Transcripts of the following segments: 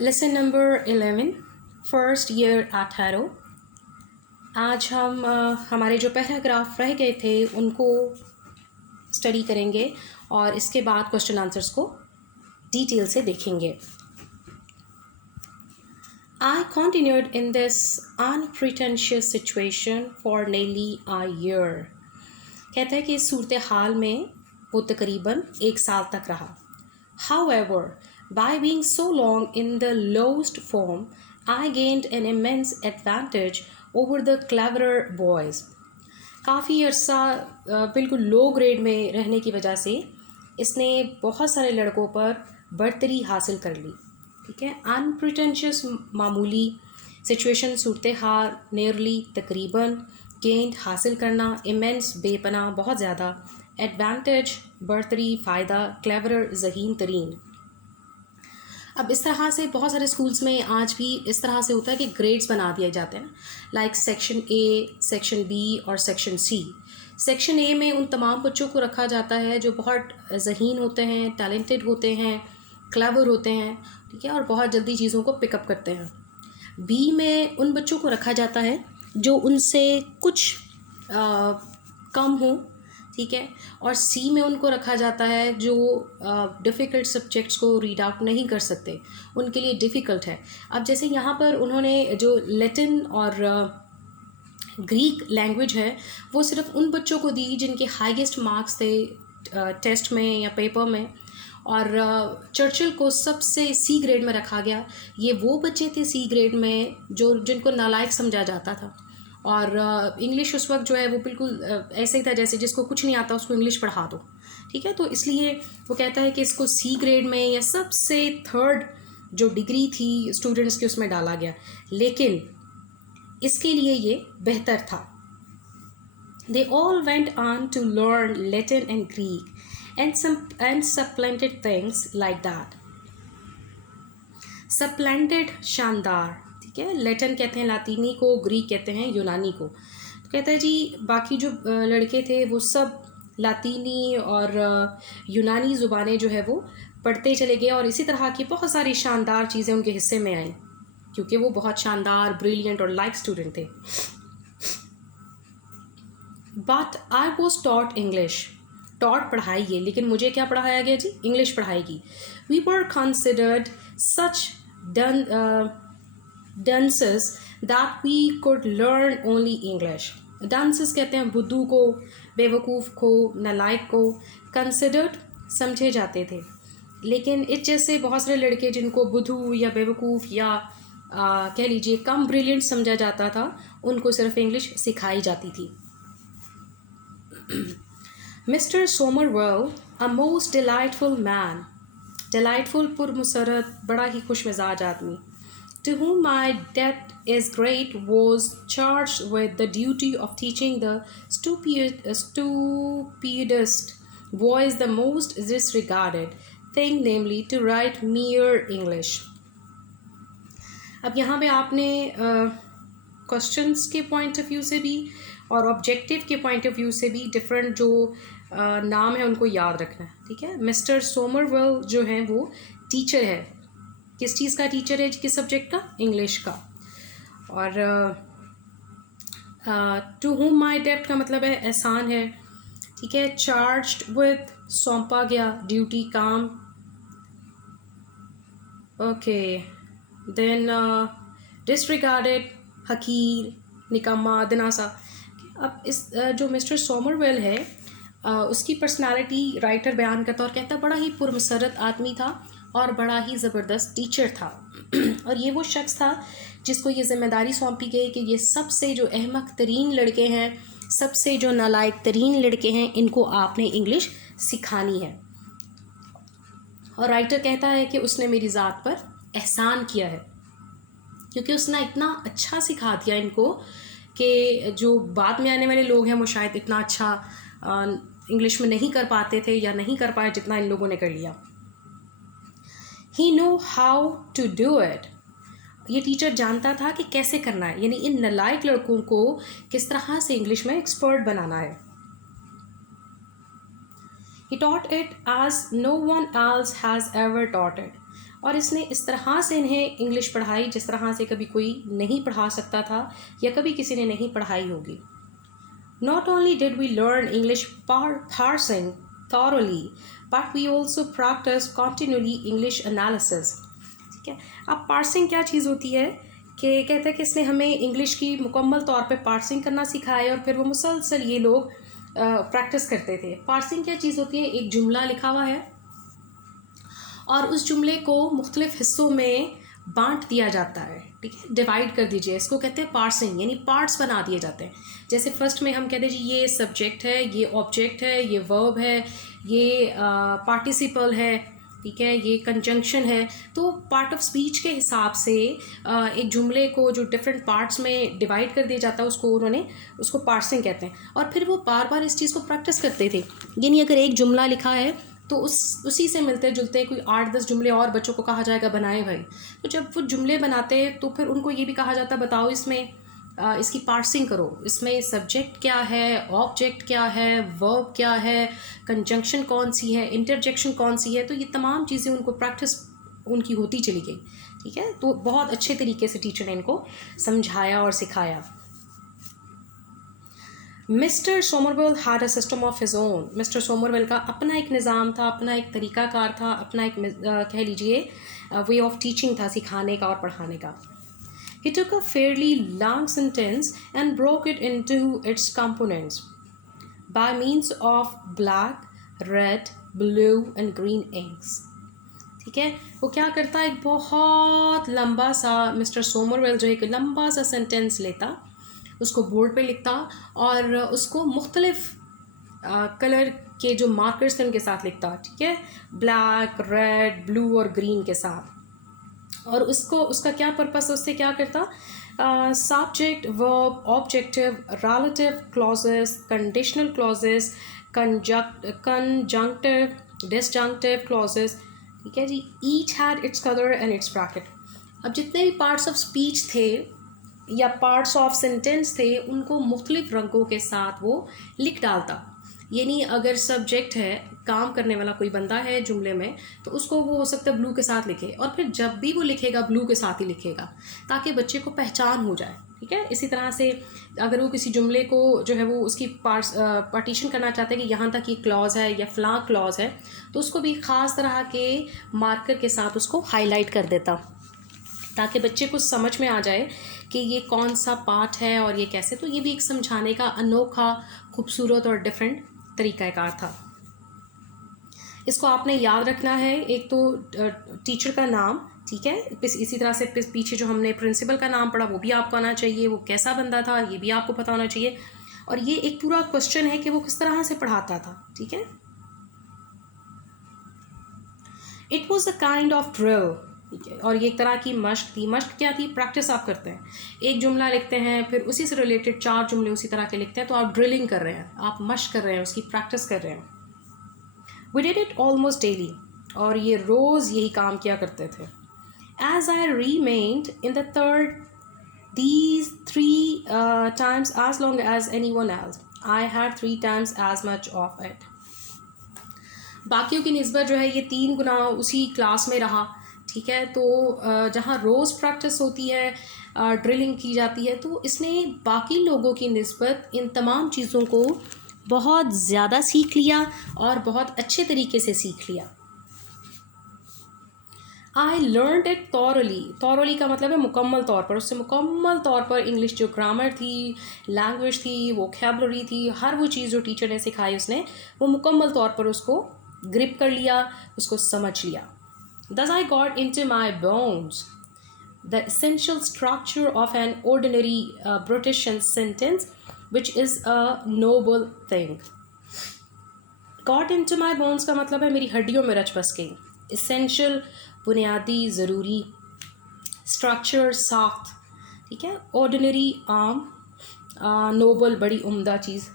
Lesson number 11 first year at Harrow. आज हम हमारे जो पैराग्राफ रह गए थे उनको स्टडी करेंगे और इसके बाद क्वेश्चन आंसर्स को डिटेल से देखेंगे। I continued in this unpretentious situation for nearly a year। कहता है कि इस सूरत हाल में वो तकरीबन 1 साल तक रहा। However, by being so long in the lowest form, I gained an immense advantage over the cleverer boys। काफ़ी अरसा बिल्कुल लो ग्रेड में रहने की वजह से इसने बहुत सारे लड़कों पर बढ़तरी हासिल कर ली। ठीक है, अनप्रिटेंशियस मामूली, सिचुएशन सूरत हाल, नियरली तकरीबन, गेंद हासिल करना, इमेंस बेपना बहुत ज़्यादा, एडवांटेज बढ़तरी फ़ायदा, क्लेवरर ज़हीन तरीन। अब इस तरह से बहुत सारे स्कूल्स में आज भी इस तरह से होता है कि ग्रेड्स बना दिए जाते हैं, like section A, section B और सेक्शन सी। सेक्शन ए में उन तमाम बच्चों को रखा जाता है जो बहुत ज़हीन होते हैं, टैलेंटेड होते हैं, क्लेवर होते हैं, ठीक है, और बहुत जल्दी चीज़ों को पिकअप करते हैं। बी में उन बच्चों को रखा जाता है जो उनसे कुछ कम हो, ठीक है, और सी में उनको रखा जाता है जो डिफ़िकल्ट सब्जेक्ट्स को रीड आउट नहीं कर सकते, उनके लिए डिफ़िकल्ट है। अब जैसे यहाँ पर उन्होंने जो लैटिन और ग्रीक लैंग्वेज है वो सिर्फ उन बच्चों को दी जिनके हाईएस्ट मार्क्स थे टेस्ट में या पेपर में, और चर्चिल को सबसे सी ग्रेड में रखा गया। ये वो बच्चे थे सी ग्रेड में जिनको नालायक समझा जाता था, और इंग्लिश उस वक्त जो है वो बिल्कुल ऐसे ही था जैसे जिसको कुछ नहीं आता उसको इंग्लिश पढ़ा दो, ठीक है। तो इसलिए वो कहता है कि इसको सी ग्रेड में या सबसे थर्ड जो डिग्री थी स्टूडेंट्स की उसमें डाला गया, लेकिन इसके लिए ये बेहतर था। They all went on to learn Latin and Greek and supplanted things like that। supplanted शानदार, ठीक है। लैटिन कहते हैं लातीनी को, ग्रीक कहते हैं यूनानी को। तो कहता है जी बाकी जो लड़के थे वो सब लातीनी और यूनानी ज़ुबानें जो है वो पढ़ते चले गए, और इसी तरह की बहुत सारी शानदार चीज़ें उनके हिस्से में आईं क्योंकि वो बहुत शानदार, ब्रिलियंट और लाइक स्टूडेंट थे। But I was taught English. Taught पढ़ाई गई, लेकिन मुझे क्या पढ़ाया गया जी? इंग्लिश पढ़ाई गई। We were considered such dunces that we could learn only English। dunces कहते हैं बुद्धू को, बेवकूफ़ को, नालायक को। considered समझे जाते थे, लेकिन इस जैसे बहुत सारे लड़के जिनको बुद्धू या बेवकूफ़ या कह लीजिए कम ब्रिलियंट समझा जाता था, उनको सिर्फ इंग्लिश सिखाई जाती थी। Mister Somervell, a most delightful man, delightful पुरमसरत, बड़ा ही खुश मिजाज आदमी, to whom my debt is great, was charged with the duty of teaching the stupidest boys the most disregarded thing, namely to write mere English। अब यहाँ पे आपने क्वेश्चंस के पॉइंट ऑफ व्यू से भी और ऑब्जेक्टिव के पॉइंट ऑफ व्यू से भी डिफरेंट जो नाम है उनको याद रखना है, ठीक है। मिस्टर सोमरवेल जो हैं वो टीचर है, किस चीज़ का टीचर है? किस सब्जेक्ट का? इंग्लिश का। और टू हुम माई डेप्ट का मतलब है एहसान है, ठीक है। चार्ज्ड विद सौंपा गया, ड्यूटी काम, ओके। देन डिसरिगार्डेड हकीर, निकम्मा, दिनासा। अब इस जो मिस्टर सोमरवेल है उसकी पर्सनालिटी राइटर बयान करता और कहता बड़ा ही पुरमसरत आदमी था और बड़ा ही ज़बरदस्त टीचर था। और ये वो शख्स था जिसको ये ज़िम्मेदारी सौंपी गई कि ये सबसे जो अहमक तरीन लड़के हैं, सबसे जो नालायक तरीन लड़के हैं, इनको आपने इंग्लिश सिखानी है। और राइटर कहता है कि उसने मेरी ज़ात पर एहसान किया है क्योंकि उसने इतना अच्छा सिखा दिया इनको कि जो बाद में आने वाले लोग हैं वो शायद इतना अच्छा इंग्लिश में नहीं कर पाते थे या नहीं कर पाए जितना इन लोगों ने कर लिया। He knew how to do it। ये टीचर जानता था कि कैसे करना है, यानी इन नालायक लड़कों को किस तरह से इंग्लिश में एक्सपर्ट बनाना है। He taught it as no one else has ever taught it। और इसने इस तरह से इन्हें इंग्लिश पढ़ाई जिस तरह से कभी कोई नहीं पढ़ा सकता था या कभी किसी ने नहीं पढ़ाई होगी. Not only did we learn English parsing thoroughly, but we also practiced continually English analysis. ठीक है. अब पार्सिंग क्या चीज़ होती है कि कहते हैं कि इसने हमें इंग्लिश की मुकम्मल तौर पे पार्सिंग करना सिखाया और फिर वो मुसलसल ये लोग प्रैक्टिस करते थे. पार्सिंग क्या चीज़ होती है? एक जुमला लिखा हुआ है और उस जुमले को मुख्तलिफ हिस्सों में बांट दिया जाता है. ठीक है, डिवाइड कर दीजिए. इसको कहते हैं पार्सिंग, यानी पार्ट्स बना दिए जाते हैं. जैसे फर्स्ट में हम कहते हैं जी ये सब्जेक्ट है, ये ऑब्जेक्ट है, ये वर्ब है, ये पार्टिसिपल है. ठीक है, ये कंजंक्शन है. तो पार्ट ऑफ स्पीच के हिसाब से एक जुमले को जो डिफरेंट पार्ट्स में डिवाइड कर दिया जाता है उसको पार्सिंग कहते हैं. और फिर वो बार बार इस चीज़ को प्रैक्टिस करते थे. यानी अगर एक जुमला लिखा है तो उसी से मिलते जुलते कोई 8-10 जुमले और बच्चों को कहा जाएगा बनाए भाई. तो जब वो जुमले बनाते तो फिर उनको ये भी कहा जाता बताओ इसमें इसकी पार्सिंग करो. इसमें सब्जेक्ट क्या है, ऑब्जेक्ट क्या है, वर्ब क्या है, कंजंक्शन कौन सी है, इंटरजेक्शन कौन सी है. तो ये तमाम चीज़ें उनको प्रैक्टिस उनकी होती चली गई. ठीक है, तो बहुत अच्छे तरीके से टीचर ने इनको समझाया और सिखाया. Mister Somervell had a system of his own. Mister Somervell का अपना एक निज़ाम था, अपना एक तरीक़ाकार था, अपना एक कह लीजिए वे ऑफ टीचिंग था, सिखाने का और पढ़ाने का. He took a fairly long sentence and broke it into its components by means of black, red, blue and green inks. ठीक है, वो क्या करता है, एक बहुत लंबा सा मिस्टर सोमरवेल जो एक लंबा सा सेंटेंस लेता, उसको बोर्ड पे लिखता और उसको मुख्तलिफ कलर के जो मार्कर्स थे उनके साथ लिखता. ठीक है, ब्लैक, रेड, ब्लू और ग्रीन के साथ. और उसका क्या पर्पस है, उससे क्या करता, subject, verb, objective, relative clauses, conditional clauses, conjunctive, disjunctive clauses. ठीक है जी, each had its colour and its bracket. अब जितने भी पार्ट्स ऑफ स्पीच थे या पार्ट्स ऑफ सेंटेंस थे उनको मुख्तलिफ रंगों के साथ वो लिख डालता. यानी अगर सब्जेक्ट है, काम करने वाला कोई बंदा है जुमले में, तो उसको वो हो सकता है ब्लू के साथ लिखे और फिर जब भी वो लिखेगा ब्लू के साथ ही लिखेगा ताकि बच्चे को पहचान हो जाए. ठीक है, इसी तरह से अगर वो किसी जुमले को जो है वो उसकी पार्टीशन करना चाहते हैं कि यहाँ तक ये क्लॉज है या फ़लाँ क्लॉज है, तो उसको भी ख़ास तरह के मार्कर के साथ उसको हाईलाइट कर देता ताकि बच्चे को समझ में आ जाए कि ये कौन सा पार्ट है और ये कैसे. तो ये भी एक समझाने का अनोखा, खूबसूरत और डिफरेंट तरीक़ाकार था. इसको आपने याद रखना है. एक तो टीचर का नाम, ठीक है, इसी तरह से पीछे जो हमने प्रिंसिपल का नाम पढ़ा वो भी आपको आना चाहिए, वो कैसा बंदा था ये भी आपको पता होना चाहिए. और ये एक पूरा क्वेश्चन है कि वो किस तरह से पढ़ाता था. ठीक है, it was a kind of drill. ठीक है, और ये एक तरह की मश्क थी. मश्क क्या थी? प्रैक्टिस आप करते हैं, एक जुमला लिखते हैं फिर उसी से रिलेटेड 4 जुमले उसी तरह के लिखते हैं, तो आप ड्रिलिंग कर रहे हैं, आप मश्क कर रहे हैं, उसकी प्रैक्टिस कर रहे हैं. We did it almost daily. और ये रोज़ यही काम किया करते थे. As I remained in the third, these 3 times as long as anyone else, I had 3 times as much of it. बाकियों की निस्बत जो है ये 3 गुना उसी क्लास में रहा. ठीक है, तो जहाँ रोज़ प्रैक्टिस होती है, ड्रिलिंग की जाती है, तो इसने बाकी लोगों की निस्बत इन तमाम चीज़ों को बहुत ज़्यादा सीख लिया और बहुत अच्छे तरीके से सीख लिया. I learned it thoroughly. Thoroughly का मतलब है मुकम्मल तौर पर. उससे मुकम्मल तौर पर इंग्लिश जो ग्रामर थी, लैंग्वेज थी, वोकैबुलरी थी, हर वो चीज़ जो टीचर ने सिखाई उसने वो मुकम्मल तौर पर उसको ग्रिप कर लिया, उसको समझ लिया. Thus I got into my bones the essential structure of an ordinary British sentence, which is a noble thing. Got into my bones का मतलब है मेरी हड्डियों में रच बस गई. Essential बुनियादी, ज़रूरी. Structure साख्त. ठीक है, ordinary आम, noble बड़ी उम्दा चीज़.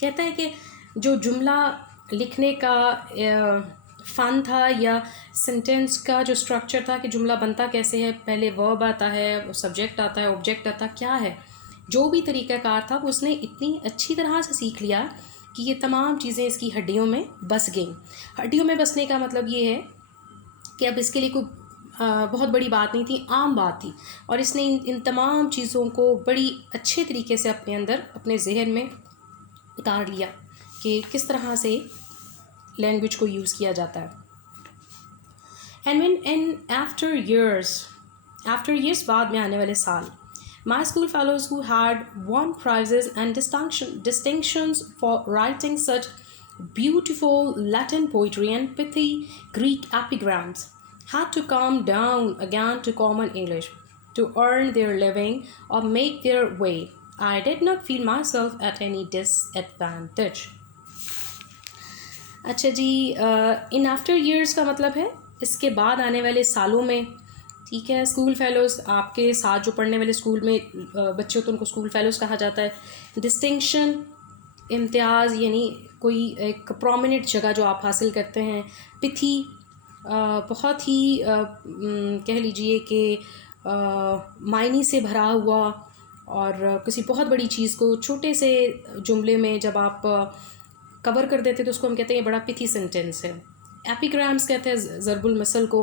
कहता है कि जो जुमला लिखने का फ़न था या सेंटेंस का जो स्ट्रक्चर था कि जुमला बनता कैसे है, पहले वर्ब आता है, सब्जेक्ट आता है, ऑब्जेक्ट आता है, क्या है, जो भी तरीक़ाकार था वो उसने इतनी अच्छी तरह से सीख लिया कि ये तमाम चीज़ें इसकी हड्डियों में बस गईं। हड्डियों में बसने का मतलब ये है कि अब इसके लिए कोई बहुत बड़ी बात नहीं थी, आम बात थी, और इसने इन तमाम चीज़ों को बड़ी अच्छे तरीके से अपने अंदर, अपने जहन में उतार लिया कि किस तरह से लैंग्वेज को यूज़ किया जाता है। एंड आफ्टर ईयर्स बाद में आने वाले साल, my school fellows who had won prizes and distinctions for writing such beautiful Latin poetry and pithy Greek epigrams had to come down again to common English to earn their living or make their way. I did not feel myself at any disadvantage. अच्छा जी, in after years का मतलब है इसके बाद आने वाले सालों में, ठीक है। स्कूल फेलोज़, आपके साथ जो पढ़ने वाले स्कूल में बच्चे होते हैं उनको स्कूल फेलोज़ कहा जाता है। डिस्टिंक्शन, इम्तियाज़, यानी कोई एक प्रोमिनेंट जगह जो आप हासिल करते हैं। पिथी, बहुत ही कह लीजिए कि मायने से भरा हुआ, और किसी बहुत बड़ी चीज़ को छोटे से जुमले में जब आप कवर कर देते तो उसको हम कहते हैं ये बड़ा पिथी सेंटेंस है। एपिग्राम्स कहते हैं ज़रबुल मसल को,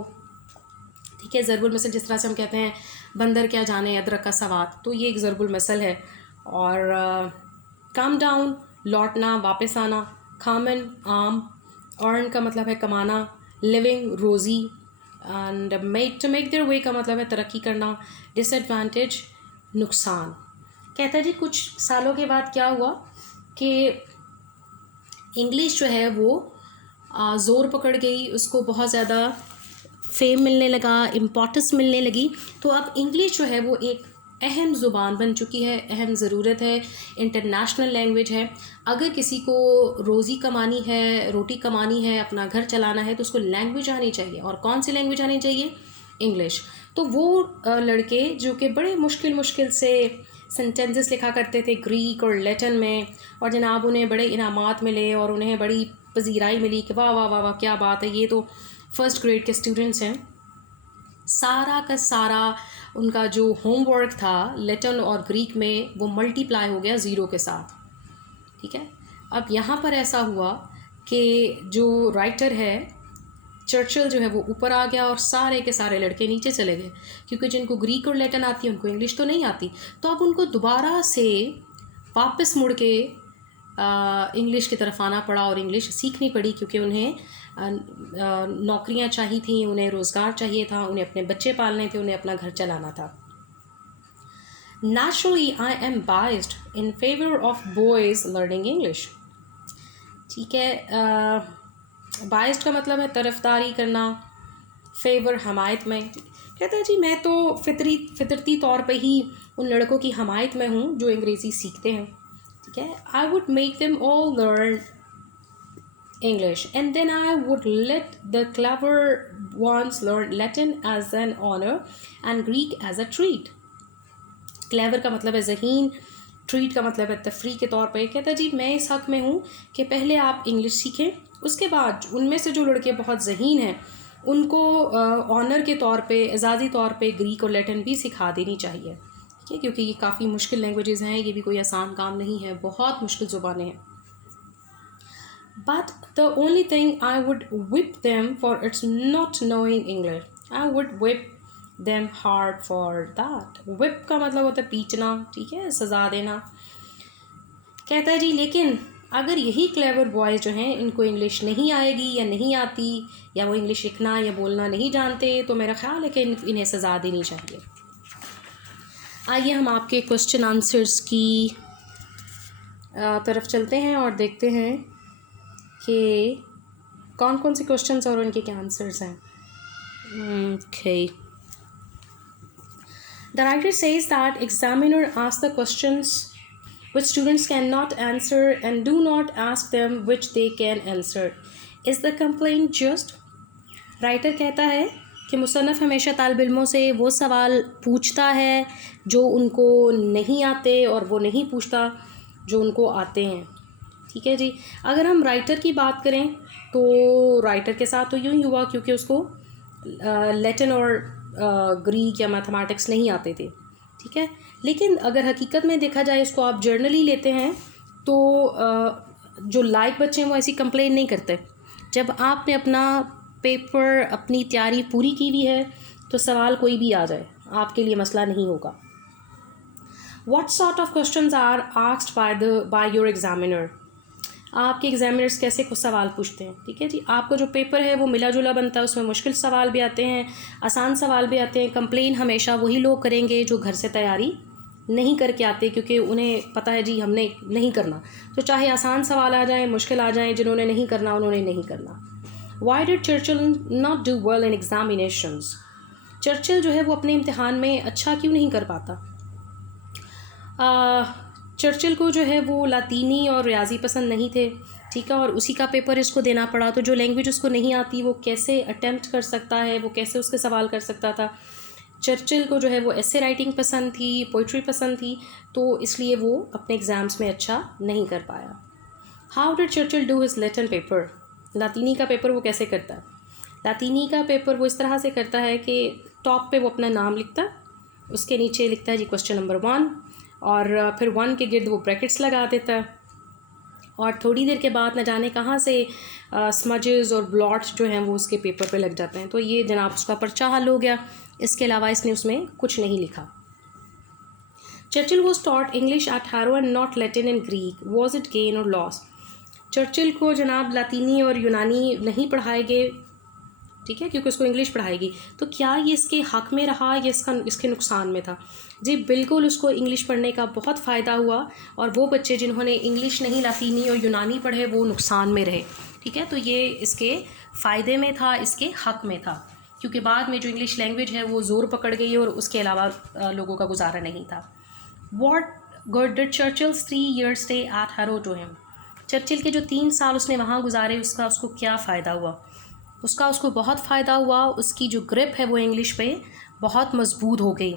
ठीक है। ज़रबुल मसल जिस तरह से हम कहते हैं बंदर क्या जाने अदरक का सवाद, तो ये एक ज़रबुल मसल है। और कम डाउन, लौटना, वापस आना। खामन, आम। अर्न का मतलब है कमाना। लिविंग, रोज़ी। And to make their way का मतलब है तरक्की करना। डिसएडवांटेज, नुकसान। कहता है जी कुछ सालों के बाद क्या हुआ कि इंग्लिश जो है वो ज़ोर पकड़ गई, उसको बहुत ज़्यादा फेम मिलने लगा, इम्पोर्टेंस मिलने लगी। तो अब इंग्लिश जो है वो एक अहम ज़ुबान बन चुकी है, अहम ज़रूरत है, इंटरनेशनल लैंग्वेज है। अगर किसी को रोज़ी कमानी है, रोटी कमानी है, अपना घर चलाना है, तो उसको लैंग्वेज आनी चाहिए। और कौन सी लैंग्वेज आनी चाहिए? इंग्लिश। तो वो लड़के जो कि बड़े मुश्किल से सेंटेंसेस लिखा करते थे ग्रीक और लैटिन में, और जनाब उन्हें बड़े इनामात मिले और उन्हें बड़ी पजीराई मिली कि वाह वाह वाह वाह क्या बात है, ये तो फर्स्ट ग्रेड के स्टूडेंट्स हैं। सारा का सारा उनका जो होमवर्क था लैटिन और ग्रीक में वो मल्टीप्लाई हो गया ज़ीरो के साथ, ठीक है। अब यहाँ पर ऐसा हुआ कि जो राइटर है चर्चिल जो है वो ऊपर आ गया और सारे के सारे लड़के नीचे चले गए, क्योंकि जिनको ग्रीक और लैटिन आती है उनको इंग्लिश तो नहीं आती। तो अब उनको दोबारा से वापस मुड़ के इंग्लिश की तरफ आना पड़ा और इंग्लिश सीखनी पड़ी, क्योंकि उन्हें नौकरियां चाहिए थी, उन्हें रोज़गार चाहिए था, उन्हें अपने बच्चे पालने थे, उन्हें अपना घर चलाना था। Naturally, I am biased in favor of boys learning English. ठीक है, बाइस्ड का मतलब है तरफदारी करना, फेवर हमायत में। कहता है जी मैं तो फितरती तौर पे ही उन लड़कों की हमायत में हूँ जो अंग्रेज़ी सीखते हैं, ठीक है। I would make them all learn English and then I would let the clever ones learn Latin as an honor and Greek as a treat. Clever का मतलब है ज़हीन, ट्रीट का मतलब है तफरी के तौर पे। कहता है जी मैं इस हक़ में हूँ कि पहले आप इंग्लिश सीखें, उसके बाद उनमें से जो लड़के बहुत ज़हीन हैं उनको ऑनर के तौर पे, एजाज़ी तौर पे ग्रीक और लैटिन भी सिखा देनी चाहिए, ठीक है, क्योंकि ये काफ़ी मुश्किल लैंग्वेजेस हैं, ये भी कोई आसान काम नहीं है, बहुत मुश्किल ज़ुबानें हैं। But the only thing I would whip them for it's not knowing English. I would whip them hard for that. Whip का मतलब होता है पीटना, ठीक है, सज़ा देना। कहता है जी लेकिन अगर यही क्लेवर बॉयज़ जो हैं इनको इंग्लिश नहीं आएगी या नहीं आती, या वो इंग्लिश लिखना या बोलना नहीं जानते, तो मेरा ख्याल है कि इन्हें सज़ा देनी चाहिए। आइए हम आपके क्वेश्चन आंसर्स की तरफ चलते हैं और देखते हैं कि कौन कौन से क्वेश्चंस और उनके क्या आंसर्स हैं। Okay. The writer says that examiner asks the questions which students cannot answer and do not ask them which they can answer. Is the complaint just? Writer कहता है कि मुसन्नफ़ हमेशा तालिब इल्मों से वो सवाल पूछता है जो उनको नहीं आते और वो नहीं पूछता जो उनको आते हैं, ठीक है जी। अगर हम राइटर की बात करें तो राइटर के साथ तो यूँ ही हुआ क्योंकि उसको लैटिन और ग्रीक या मैथमेटिक्स नहीं आते थे, ठीक है। लेकिन अगर हकीकत में देखा जाए, इसको आप जर्नली लेते हैं तो जो लायक बच्चे हैं वो ऐसी कंप्लेन नहीं करते। जब आपने अपना पेपर, अपनी तैयारी पूरी की हुई है तो सवाल कोई भी आ जाए आपके लिए मसला नहीं होगा। What sort of questions are asked by your examiner? आपके एग्जामिनर्स कैसे कुछ सवाल पूछते हैं, ठीक है जी। आपका जो पेपर है वो मिला जुला बनता है, उसमें मुश्किल सवाल भी आते हैं, आसान सवाल भी आते हैं। कंप्लेन हमेशा वही लोग करेंगे जो घर से तैयारी नहीं करके आते, क्योंकि उन्हें पता है जी हमने नहीं करना, तो चाहे आसान सवाल आ जाए, मुश्किल आ जाए, जिन्होंने नहीं करना उन्होंने नहीं करना। Why did Churchill not do well in examinations? Churchill जो है वो अपने इम्तिहान में अच्छा क्यों नहीं कर पाता? चर्चिल को जो है वो लातीनी और रियाजी पसंद नहीं थे, ठीक है, और उसी का पेपर इसको देना पड़ा। तो जो लैंग्वेज उसको नहीं आती वो कैसे अटेम्प्ट कर सकता है, वो कैसे उसके सवाल कर सकता था। चर्चिल को जो है वो ऐसे राइटिंग पसंद थी, पोइट्री पसंद थी, तो इसलिए वो अपने एग्ज़ाम्स में अच्छा नहीं कर पाया। How did Churchill do his Latin paper? लातीनी का पेपर वो कैसे करता है? लातीनी का पेपर वो इस तरह से करता है कि टॉप पे वो अपना नाम लिखता है, उसके नीचे लिखता है जी क्वेश्चन नंबर 1, और फिर 1 के गिर्द वो ब्रैकेट्स लगा देता है, और थोड़ी देर के बाद न जाने कहाँ से स्मजेस और ब्लॉट्स जो हैं वो उसके पेपर पे लग जाते हैं। तो ये जनाब उसका पर्चा हल हो गया, इसके अलावा इसने उसमें कुछ नहीं लिखा। Churchill was taught English at harrow and not Latin and Greek, was it gain और लॉस? चर्चिल को जनाब लातीनी और यूनानी नहीं पढ़ाए गए, ठीक है, क्योंकि उसको इंग्लिश पढ़ाएगी। तो क्या ये इसके हक़ में रहा या इसके नुकसान में था? जी बिल्कुल, उसको इंग्लिश पढ़ने का बहुत फ़ायदा हुआ, और वो बच्चे जिन्होंने इंग्लिश नहीं लातीनी और यूनानी पढ़े वो नुकसान में रहे, ठीक है। तो ये इसके फ़ायदे में था, इसके हक़ में था, क्योंकि बाद में जो इंग्लिश लैंग्वेज है वो ज़ोर पकड़ गई और उसके अलावा लोगों का गुजारा नहीं था। What good did Churchill's 3 years stay at Harrow to him? Churchill के जो 3 साल उसने वहाँ गुजारे उसको क्या फ़ायदा हुआ? उसको बहुत फ़ायदा हुआ, उसकी जो ग्रिप है वो इंग्लिश पे बहुत मजबूत हो गई,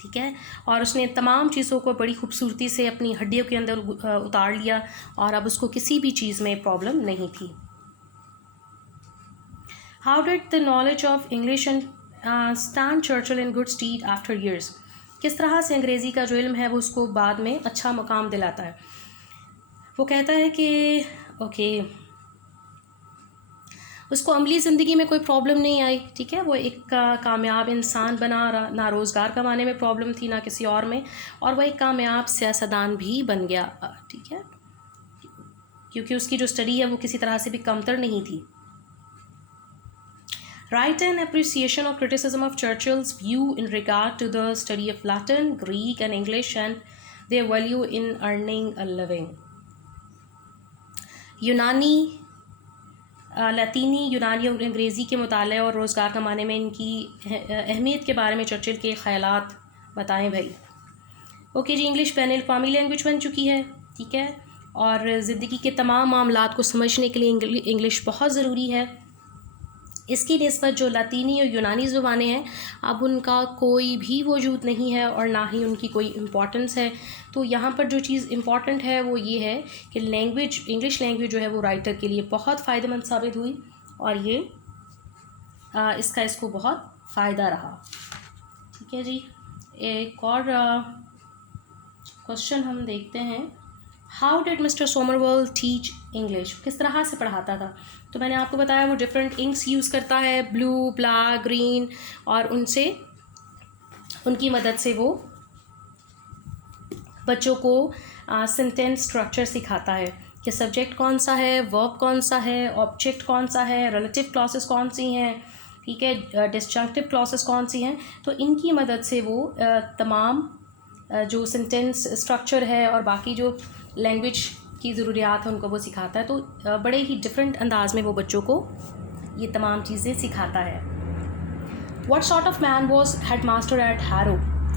ठीक है, और उसने तमाम चीज़ों को बड़ी खूबसूरती से अपनी हड्डियों के अंदर उतार लिया, और अब उसको किसी भी चीज़ में प्रॉब्लम नहीं थी। How did the knowledge of English and stand Churchill in good stead after years? किस तरह से अंग्रेज़ी का जो इल्म है वो उसको बाद में अच्छा मकाम दिलाता है? वो कहता है कि ओके, उसको अमली ज़िंदगी में कोई प्रॉब्लम नहीं आई, ठीक है, वो एक कामयाब इंसान बना रहा, ना रोज़गार कमाने में प्रॉब्लम थी ना किसी और में, और वह एक कामयाब सियासतदान भी बन गया, ठीक है, क्योंकि उसकी जो स्टडी है वो किसी तरह से भी कमतर नहीं थी। राइट एन अप्रिसिएशन और criticism of Churchill's view in regard to the study of Latin, Greek and English and their value in earning a living. लातीनी, यूनानी और अंग्रेज़ी के मुताले और रोज़गार कमाने में इनकी अहमियत के बारे में चर्चिल के ख़यालात बताएं भाई। ओके जी, इंग्लिश बैनुल अक़वामी लैंग्वेज बन चुकी है, ठीक है, और ज़िंदगी के तमाम मामलात को समझने के लिए इंग्लिश बहुत ज़रूरी है। इसकी निस्बत जो लातीनी और यूनानी ज़ुबानें हैं अब उनका कोई भी वजूद नहीं है और ना ही उनकी कोई इम्पॉर्टेंस है। तो यहाँ पर जो चीज़ इम्पॉर्टेंट है वो ये है कि इंग्लिश लैंग्वेज जो है वो राइटर के लिए बहुत फ़ायदेमंद साबित हुई, और ये इसको बहुत फ़ायदा रहा, ठीक है जी। एक और क्वेश्चन हम देखते हैं, how did mister Somervell teach English? किस तरह से पढ़ाता था? तो मैंने आपको बताया वो डिफरेंट इंक्स यूज़ करता है, ब्लू, ब्लैक, ग्रीन, और उनकी मदद से वो बच्चों को सेंटेंस स्ट्रक्चर सिखाता है कि सब्जेक्ट कौन सा है, वर्ब कौन सा है, ऑब्जेक्ट कौन सा है, रिलेटिव क्लॉसेस कौन सी हैं, ठीक है, डिस्जंक्टिव क्लॉसेस कौन सी हैं। तो इनकी मदद से वो तमाम जो सेंटेंस स्ट्रक्चर है और बाकी जो लैंग्वेज की ज़रूरियात है उनको वो सिखाता है। तो बड़े ही डिफरेंट अंदाज में वो बच्चों को ये तमाम चीज़ें सिखाता है। What sort of man was headmaster at Harrow?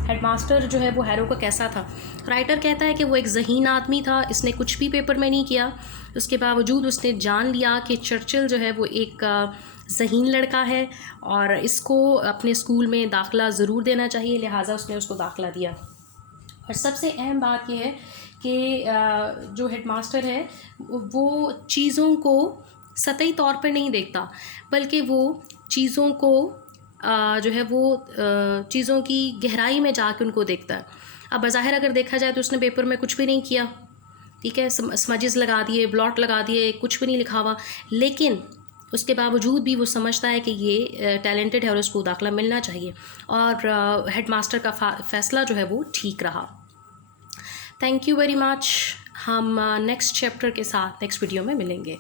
Headmaster जो है वो हैरो का कैसा था? राइटर कहता है कि वो एक ज़हीन आदमी था, इसने कुछ भी पेपर में नहीं किया, उसके बावजूद उसने जान लिया कि चर्चिल जो है वो एक ज़हीन लड़का है और इसको अपने स्कूल में दाखिला ज़रूर देना चाहिए, लिहाजा उसने उसको दाखिला दिया। और सबसे अहम बात यह है कि जो हेडमास्टर है वो चीज़ों को सतही तौर पर नहीं देखता, बल्कि वो चीज़ों को जो है वो चीज़ों की गहराई में जाके उनको देखता है। अब बज़ाहिर अगर देखा जाए तो उसने पेपर में कुछ भी नहीं किया, ठीक है, स्मजेस लगा दिए, ब्लॉट लगा दिए, कुछ भी नहीं लिखा हुआ, लेकिन उसके बावजूद भी वो समझता है कि ये टैलेंटेड है और उसको दाखिला मिलना चाहिए, और हेडमास्टर का फ़ैसला जो है वो ठीक रहा। Thank you very much. हम नेक्स्ट चैप्टर के साथ नेक्स्ट वीडियो में मिलेंगे।